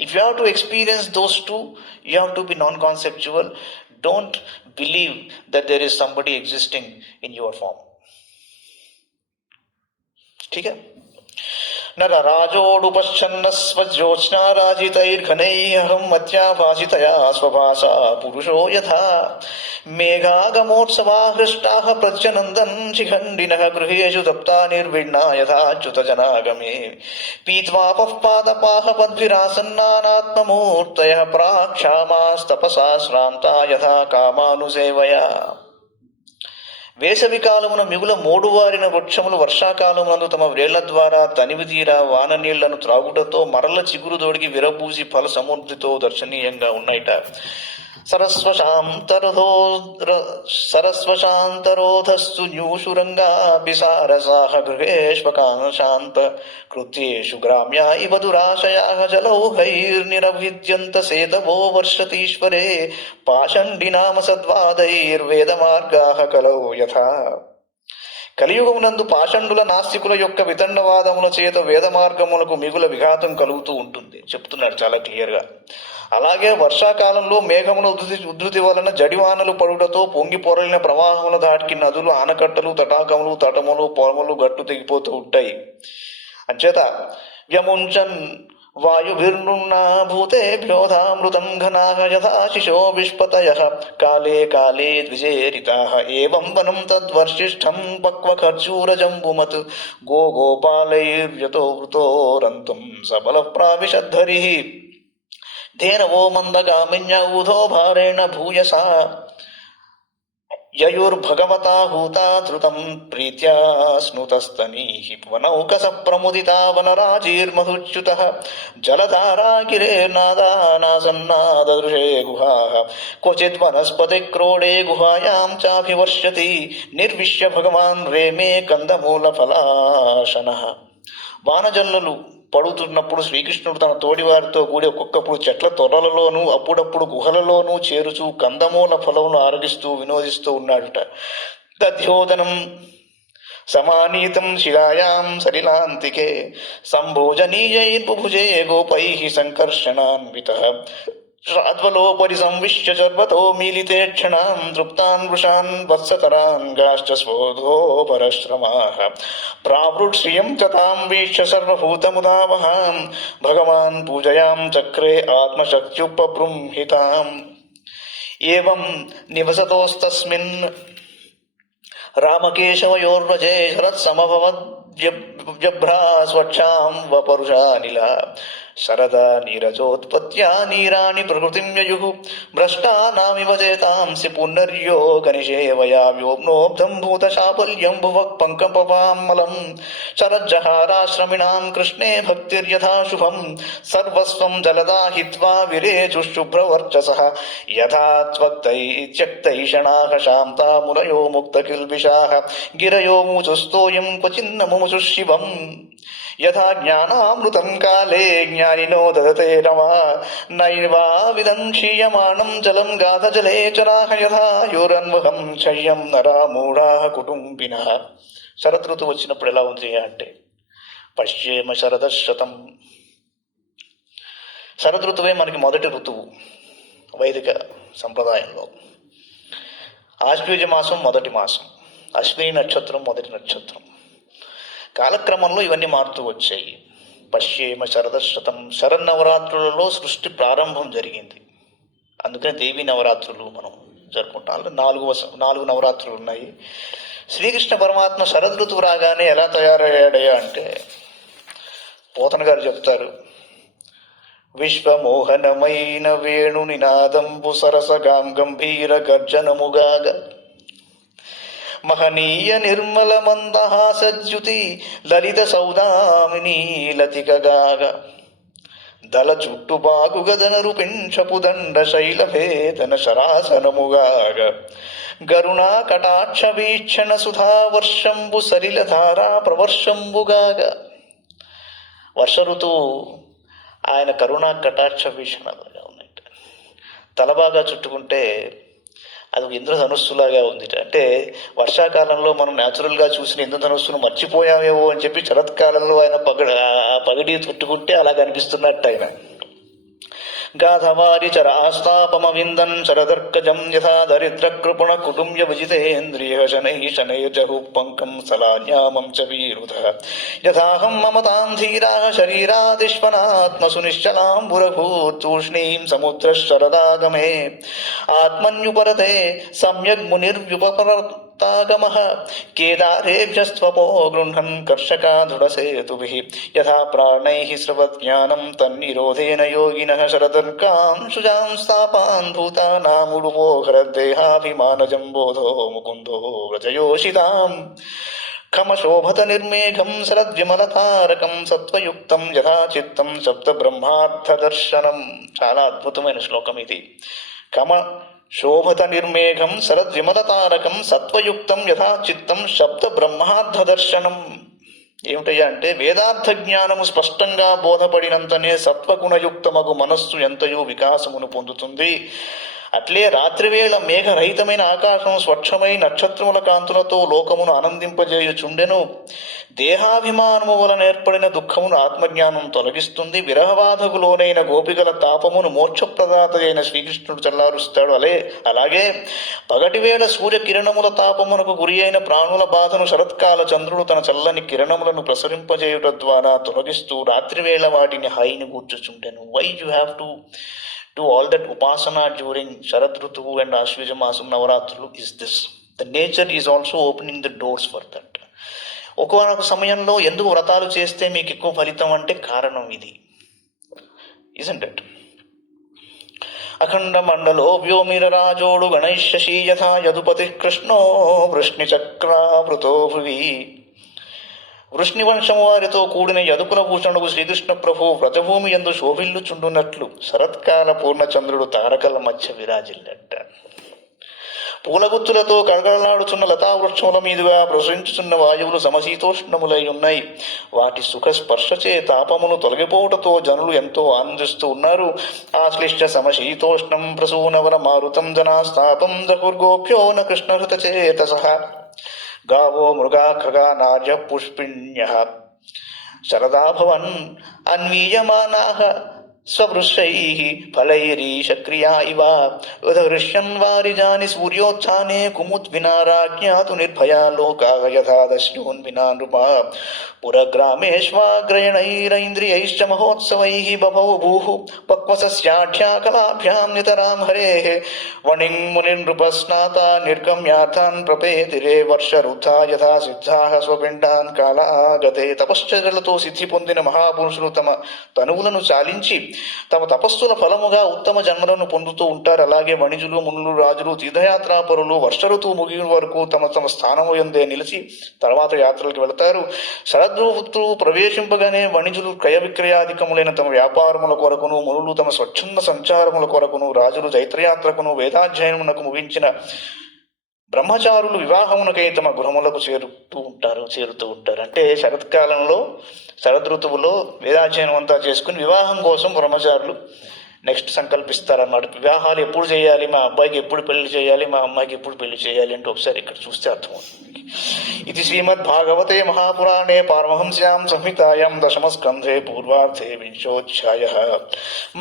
If you have to experience those two, you have to be non-conceptual. Don't believe that there is somebody existing in your form. Okay? नरराजोडुपश्चन्नस्वज्योत्स्नाराजितैर्घनैः मत्याभासितया स्वभासा पुरुषो यथा मेघागमोत्सवा हृष्टाः प्रत्यनन्दन् शिखण्डिनः गृहेषु तप्ता निर्विण्णा यथाच्युतजनागमे पीत्वापः पादपाः पद्भिरासन्नानात्ममूर्तयः प्राक्षामास्तपसा श्रान्ता यथा कामानुसेवया. వేసవి కాలమున మిగుల మోడువారిన వృక్షములు వర్షాకాలమునందు తమ వ్రేళ్ల ద్వారా తనివి తీరా వాన నీళ్లను త్రాగుటతో మరల చిగురు దొడిగి విరబూసి ఫల సముద్రితో దర్శనీయంగా ఉన్నాయిట. సరస్వశాంతరోధస్తు న్యూషురంగాభిసారసాహ గృహేష్వకాంశాంత కృత్యేషు గ్రామ్యా ఇవ దురాశయాః జలౌఘైర్నిరభిద్యంత సేతవో వర్షతీశ్వరే పాషండినామ సద్వాదైర్వేదమార్గాః కలౌ యథా. కలియుగమునందు పాషండుల నాస్తికుల యొక్క వితండవాదముల చేత వేద మార్గములకు మిగుల విఘాతం కలుగుతూ ఉంటుంది చెప్తున్నాడు చాలా క్లియర్గా. అలాగే వర్షాకాలంలో మేఘముల ఉధృతి వలన జడివానలు పడుటతో పొంగి పొరలిన ప్రవాహముల దాటికి నదులు, ఆనకట్టలు, తటాకములు, తటములు, పొలములు గట్టు తెగిపోతూ ఉంటాయి. అంచేత వ్యముంచన్ వాయుభిర్నున్నా భూతేభ్యోధామృతం ఘనాః యథా శిశో విష్పతయః కాలే కాలే ద్విజేరితాః ఏవం వనం తద్వర్షిష్ఠం పక్వఖర్జూరజంబుమత్ గోపాలైర్యతో వృతోరంతుం సబలః ప్రావిశద్ధరిః ధేనవో మందగామిన్య ఊధో భారేణ భూయసా యయుర్భగవతా హూతా ధృతం ప్రీత్యా స్నుతస్తనీః వనౌకస ప్రముదితా వనరాజీర్మహుచ్యుతః జలధారా గిరేర్నాదానాసన్నాదృశే గుహాః క్వచిద్ వనస్పతి క్రోడే గుహాయాం చాభివర్షతి నిర్విశ్య భగవాన్ రేమే కందమూల ఫలాశనః. వానజల్లులు పడుతున్నప్పుడు శ్రీకృష్ణుడు తన తోడివారితో కూడి ఒక్కొక్కప్పుడు చెట్ల తొరలలోనూ అప్పుడప్పుడు గుహలలోనూ చేరుచూ కందమూల ఫలమును ఆరగిస్తూ వినోదిస్తూ ఉన్నాడుట. దధ్యోదనం సమానీతం శిలాయాం సలిలాంతికే సంభోజనీయైర్బుభుజే గోపైః సంకర్షణాన్వితః రాధ్వలోపరి సంవిశ్య చర్వతో మీలితే క్షణాం తృప్తాన్ వృషాన్ వత్సతరాంగాశ్చ స్వోధోపరశ్రమాః ప్రావృట్ శ్రియం చ తాం వీక్ష్య సర్వభూతముదావహాం భగవాన్ పూజయాం చక్రే ఆత్మశక్త్యుపబృంహితాం. ఏవం నివసతోస్తస్మిన్ రామకేశవయోర్వజే శరత్సమభవద్వ్యభ్రా స్వచ్ఛాం వపరుషానిల శరదా నీరజోత్పత్త్యా నీరాణి ప్రకృతిం యయుః భ్రష్టానామివ చేతాంసి పునర్యోగనిషేవయా వ్యోమ్నోబ్ధం భూతశాపల్యం భువః పంకపవామలం శరజ్జహారాశ్రమిణాం కృష్ణే భక్తిర్యథా శుభం సర్వస్వం జలదా హిత్వా విరేచుశుభ్రవర్చసః యథా త్యక్తైషణాః శాంతా మునయో ముక్తకిల్బిషాః గిరయో ముచుస్తోయం క్వచిన్నముముచు శివం యథా జ్ఞానామృతం కాలే జ్ఞానినో దదతే నమః నైవా విదం క్షీయమాణం జలం గాధజలే చరాః యథా యోరన్వహం క్షయ్యం నరా మూఢాః కుటుంబినః. శరదృతువు వచ్చినప్పుడు ఎలా ఉంది అంటే పశ్యేమ శరదశతం. శరదృతువే మనకి మొదటి ఋతువు వైదిక సంప్రదాయంలో. ఆశ్వీజ మాసం మొదటి మాసం, అశ్విని నక్షత్రం మొదటి నక్షత్రం. కాలక్రమంలో ఇవన్నీ మారుతూ వచ్చాయి. పశ్యేమ శరదశతం. శరన్నవరాత్రులలో సృష్టి ప్రారంభం జరిగింది. అందుకని దేవీ నవరాత్రులు మనం జరుపుకుంటాం. అంటే నాలుగు నవరాత్రులు ఉన్నాయి. శ్రీకృష్ణ పరమాత్మ శరదృతువు రాగానే ఎలా తయారయ్యాడయ్యా అంటే పోతన గారు చెప్తారు, విశ్వమోహనమైన వేణు నినాదంబు సరసగాం గంభీర గర్జనముగాగ మహనీయ నిర్మల మందహాసద్యుతి లలిత సౌదామిని లతికగాగ దళ చుట్టుబాగు గదనరు పెంచపు దండ శైలభేదన శరాసనముగాగ గరుణా కటాక్ష వీక్షణ సుధా వర్షంబు సలిల ధారా ప్రవర్షంబుగాగ. వర్ష ఋతువు ఆయన కరుణా కటాక్ష వీక్షణగా ఉన్నాయి. తల బాగా చుట్టుకుంటే అది ఇంద్రధనుస్సులాగా ఉంది. అంటే వర్షాకాలంలో మనం న్యాచురల్గా చూసిన ఇంద్రధనుస్సును మర్చిపోయామేమో అని చెప్పి శరత్కాలంలో ఆయన పగడి చుట్టుకుంటే అలా కనిపిస్తున్నట్టు ఆయన. గాధవారి చరాస్తాపమ విందన్ శరదర్కజం యథా దరిద్ర కృపణ కుటుంబ విజితేంద్రియ శనై శనైర్జహు పంకం సలాన్యామం చ వీరుధ యథాహం మమతాం ధీరాః శరీరాదిష్పనాత్మసు నిశ్చలాంబురభూతూష్ణీం సముద్ర శరదాగమే ఆత్మన్యుపరతే సమ్యగ్ తాగమః కేదారేభ్యస్త్వపో గృహ్ణన్ కర్షకా దృఢసేతుభిః యథా ప్రాణైః స్రవజ్ఞానం తన్నిరోధేన యోగినః శరదర్కాం శుజాం స్థాపాన్ భూతానాముడుపోహరద్దేహాభిమానజం బోధో ముకుందో వ్రజయోషితాం ఖమశోభత నిర్మేఘం శరద్విమలతారకం సత్వయుక్తం యథాచిత్తం శబ్ద బ్రహ్మార్థ దర్శనం. చాలా అద్భుతమైన శ్లోకం ఇది. కమ శోభత నిర్మేఘం శరద్విమలతారకం సత్వయుక్తం యథాచిత్తం శబ్ద బ్రహ్మార్థ దర్శనం. ఏమిటయ్యా అంటే, వేదార్థ జ్ఞానము స్పష్టంగా బోధపడినంతనే సత్వగుణయుక్తమగు మనస్సు ఎంతయో వికాసమును పొందుతుంది. అట్లే రాత్రివేళ మేఘరహితమైన ఆకాశం స్వచ్ఛమై నక్షత్రముల కాంతులతో లోకమును ఆనందింపజేయుచుండెను. దేహాభిమానము వలన ఏర్పడిన దుఃఖమును ఆత్మజ్ఞానం తొలగిస్తుంది. విరహబాధకు లోనైన గోపికల తాపమును మోక్షప్రదాత అయిన శ్రీకృష్ణుడు చల్లారుస్తాడు. అలాగే పగటివేళ సూర్యకిరణముల తాపమునకు గురి అయిన ప్రాణుల బాధను శరత్కాల చంద్రుడు తన చల్లని కిరణములను ప్రసరింపజేయుట ద్వారా తొలగిస్తూ రాత్రివేళ వాటిని హాయిని కూర్చుచుండెను. Why you have to do all that upasana during Sharad Rutu and Ashwija Masam Navaratru is this. The nature is also opening the doors for that. ఒకనొక సమయంలో ఎందుకు వ్రతాలు చేస్తే మీకు ఎక్కువ ఫలితం అంటే కారణం ఇది. isn't it? అఖండ మండలో వ్యోమిర రాజోడు గణైష్యశీ యథా యదుపతి కృష్ణో వృష్ణిచక్రావృతో భువి. వృష్ణివంశము వారితో కూడిన యదుకుల భూషణుడు శ్రీకృష్ణ ప్రభు వ్రజభూమి యందు శోభిల్లుచుండునట్లు శరత్కాల పూర్ణచంద్రుడు తారకల మధ్య విరాజిల్లట. పూలగుత్తులతో కడగడలాడుచున్న లతావృక్షముల మీదుగా ప్రసరించుచున్న వాయువులు సమశీతోష్ణములై ఉన్నాయి. వాటి సుఖ స్పర్శచే తాపమును తొలగిపోవటతో జనులు ఎంతో ఆనందిస్తూ ఉన్నారు. ఆశ్లిష్ట సమశీతోష్ణం ప్రసూనవన మారుతం జనాస్తాపం దహుర్గోభ్యో న కృష్ణహృత చేతసః. గావో మృగా ఖగా నార్య పుష్పిణ్యః శరదాభవన్ అన్వీయమానాః స్వవృషైః ఫలైరీశక్రియా ఇవ ఉదహృష్యన్ వారిజాని సూర్యోత్థానే కుముద్వినారాజ్ఞాతు నిర్భయా లోకాః యథా దస్యోన్వినా నృపా పురగ్రామేష్వాగ్రయణైరైంద్రియైశ్చ మహోత్సవైః బభౌ భూః పక్వసస్యాఢ్యా కళాభ్యాం నితరాం హరేః వణిం మునినృపస్నాతా నిర్గమ్యార్థాన్ ప్రపేతిరే వర్షరుద్ధా యథా సిద్ధాః స్వపిండాన్ కాలాగతే. తపశ్చర్యలతో సిద్ధి పొందిన మహాపురుషులు తమ తనువులను చాలించి తమ తపస్సుల ఫలముగా ఉత్తమ జన్మలను పొందుతూ ఉంటారు. అలాగే వణిజులు, మునులు, రాజులు, తీర్థయాత్రాపరులు వర్ష ఋతువు ముగిన వరకు తమ తమ స్థానము యందే నిలిచి తర్వాత యాత్రలకు వెళతారు. శరదృతువు ప్రవేశింపగానే వణిజులు క్రయ విక్రయాధికములైన తమ వ్యాపారముల కొరకును, మునులు తమ స్వచ్ఛంద సంచారముల కొరకును, రాజులు జైత్రయాత్రకును, వేదాధ్యయనమునకు ముగించిన బ్రహ్మచారులు వివాహమునకై తమ గృహములకు చేరుతూ ఉంటారు. అంటే శరత్కాలంలో శరదృతువులో వేదాధ్యయనం అంతా చేసుకుని వివాహం కోసం బ్రహ్మచారులు నెక్స్ట్ సంకల్పిస్తారన్నమాట. వివాహాలు ఎప్పుడు చేయాలి, మా అబ్బాయికి ఎప్పుడు పెళ్లి చేయాలి, మా అమ్మాయికి ఎప్పుడు పెళ్లి చేయాలి అంటే ఒకసారి ఇక్కడ చూస్తే అర్థమవుతుంది. ఇది శ్రీమద్ భాగవతే మహాపురాణే పారమహంస్యాం సంహితాయాం దశమస్కంధే పూర్వార్థే వింశోధ్యాయః.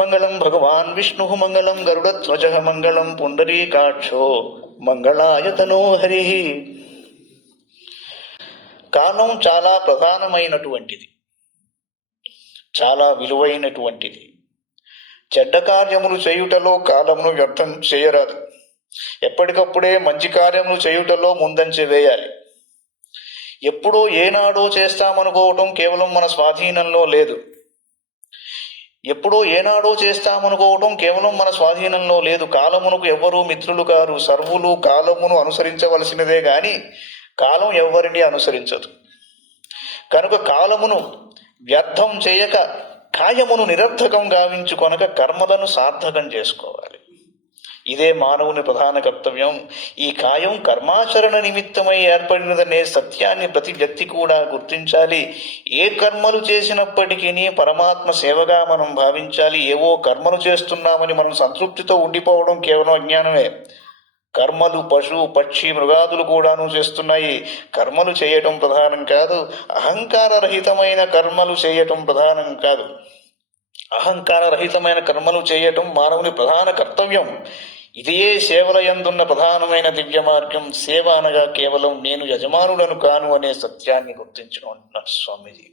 మంగళం భగవాన్ విష్ణుః మంగళం గరుడధ్వజః మంగళం పుండరీకాక్షో మంగళాయతనో హరిః. కాలం చాలా ప్రధానమైనటువంటిది, చాలా విలువైనటువంటిది. చెడ్డ కార్యములు చేయుటలో కాలమును వ్యర్థం చేయరాదు. ఎప్పటికప్పుడే మంచి కార్యములు చేయుటలో ముందంచె వేయాలి. ఎప్పుడో ఏనాడో చేస్తామనుకోవటం కేవలం మన స్వాధీనంలో లేదు. కాలమునకు ఎవ్వరూ మిత్రులు కారు. సర్వులు కాలమును అనుసరించవలసినదే గాని కాలం ఎవ్వరిని అనుసరించదు. కనుక కాలమును వ్యర్థం చేయక కాయమును నిరర్థకం గావించుకొనక కర్మలను సార్థకం చేసుకోవాలి. ఇదే మానవుని ప్రధాన కర్తవ్యం. ఈ కాయం కర్మాచరణ నిమిత్తమై ఏర్పడినదనే సత్యాన్ని ప్రతి వ్యక్తి కూడా గుర్తించాలి. ఏ కర్మలు చేసినప్పటికీ పరమాత్మ సేవగా మనం భావించాలి. ఏవో కర్మలు చేస్తున్నామని మనం సంతృప్తితో ఉండిపోవడం కేవలం అజ్ఞానమే. కర్మలు పశు, పక్షి, మృగాదులు కూడాను చేస్తున్నాయి. కర్మలు చేయటం ప్రధానం కాదు. అహంకారరహితమైన కర్మలు చేయటం ప్రధానం కాదు. అహంకారరహితమైన కర్మలు చేయటం మానవుని ప్రధాన కర్తవ్యం. ఇదే సేవల యందున్న ప్రధానమైన దివ్య మార్గం. సేవ అనగా కేవలం నేను యజమానులను కాను అనే సత్యాన్ని గుర్తించడం అంటున్నారు స్వామీజీ.